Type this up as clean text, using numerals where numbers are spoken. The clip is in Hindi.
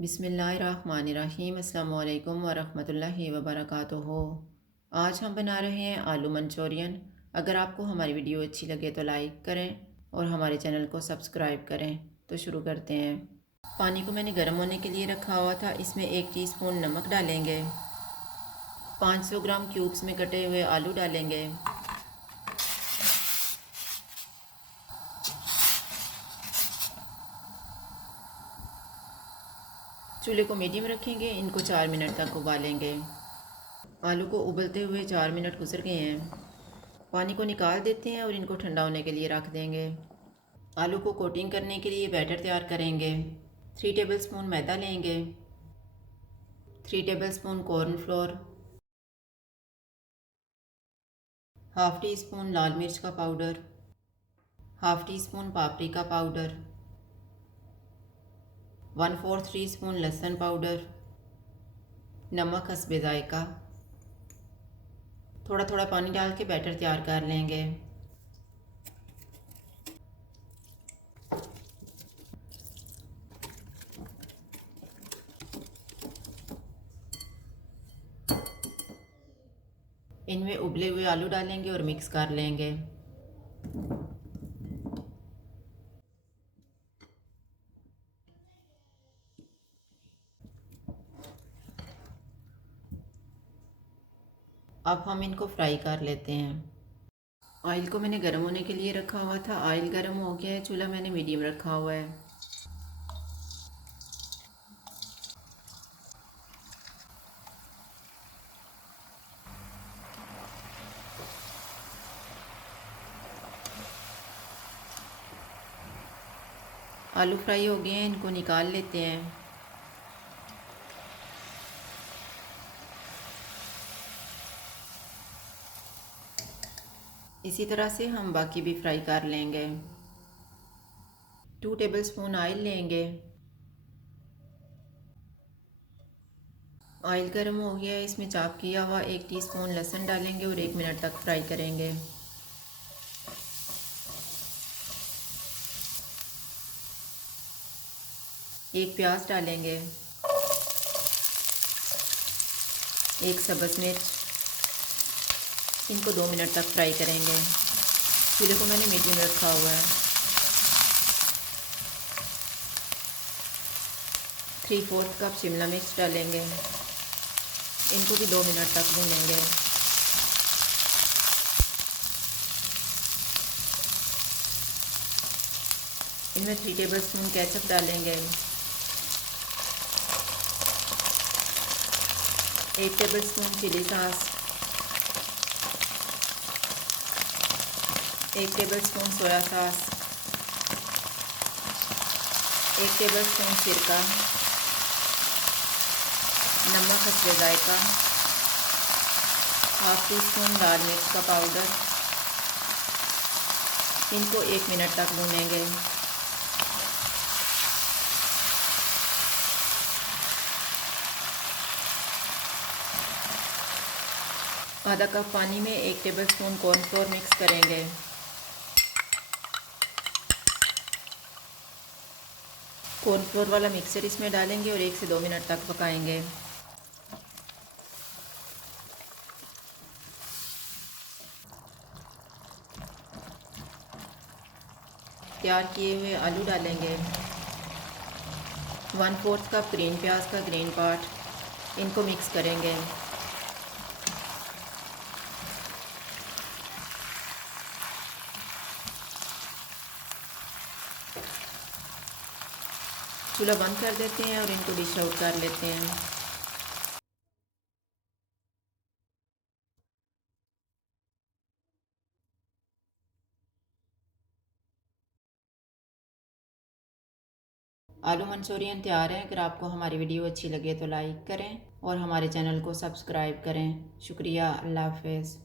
बिस्मिल्लाहिर्रहमानिर्रहीम। अस्सलाम वालेकुम वरहमतुल्लाहि वबरकातुहू। आज हम बना रहे हैं आलू मंचूरियन। अगर आपको हमारी वीडियो अच्छी लगे तो लाइक करें और हमारे चैनल को सब्सक्राइब करें। तो शुरू करते हैं। पानी को मैंने गर्म होने के लिए रखा हुआ था। इसमें 1 टीस्पून नमक डालेंगे। 500 ग्राम क्यूब्स में कटे हुए आलू डालेंगे। चूल्हे को मीडियम रखेंगे। इनको 4 मिनट तक उबालेंगे। आलू को उबलते हुए 4 मिनट गुजर गए हैं। पानी को निकाल देते हैं और इनको ठंडा होने के लिए रख देंगे। आलू को कोटिंग करने के लिए बैटर तैयार करेंगे। 3 टेबलस्पून मैदा लेंगे। 3 tablespoon cornflour, half teaspoon लाल मिर्च का powder, half teaspoon paprika powder, 1/4 teaspoon लहसुन पाउडर, नमक हस्बे ज़ायका। थोड़ा थोड़ा पानी डाल के बैटर तैयार कर लेंगे। इनमें उबले हुए आलू डालेंगे और मिक्स कर लेंगे। अब हम इनको फ्राई कर लेते हैं। ऑयल को मैंने गर्म होने के लिए रखा हुआ था। ऑयल गर्म हो गया है। चूल्हा मैंने मीडियम रखा हुआ है। आलू फ्राई हो गए हैं। इनको निकाल लेते हैं। इसी तरह से हम बाकी भी फ्राई कर लेंगे। 2 टेबलस्पून ऑयल लेंगे। ऑयल गर्म हो गया है। इसमें चॉप किया हुआ 1 टीस्पून लहसुन डालेंगे और 1 मिनट तक फ्राई करेंगे। एक प्याज डालेंगे। 1 सब्ज़ मिर्च। इनको 2 मिनट तक फ्राई करेंगे। चूल्हे को मैंने मीडियम रखा हुआ है। 3/4 कप शिमला मिर्च डालेंगे। इनको भी 2 मिनट तक भूनेंगे। इनमें 3 टेबलस्पून केचप डालेंगे। 1 tablespoon chilli sauce, 1 tablespoon soya sauce, 1 tablespoon सिरका, नमक हस्बे ज़ायका, हाफ़ टी स्पून लाल मिर्च का पाउडर। इनको 1 मिनट तक भूनेंगे। आधा कप पानी में 1 टेबलस्पून कॉर्नफ्लोर मिक्स करेंगे। कॉर्नफ्लोर वाला मिक्सचर इसमें डालेंगे और 1 से 2 मिनट तक पकाएंगे। तैयार किए हुए आलू डालेंगे। 1/4 कप ग्रीन प्याज का ग्रीन पार्ट। इनको मिक्स करेंगे। चूल्हा बंद कर देते हैं और इनको डिश आउट कर लेते हैं। आलू मंचूरियन तैयार है। अगर आपको हमारी वीडियो अच्छी लगे तो लाइक करें और हमारे चैनल को सब्सक्राइब करें। शुक्रिया। अल्लाह हाफ़िज़।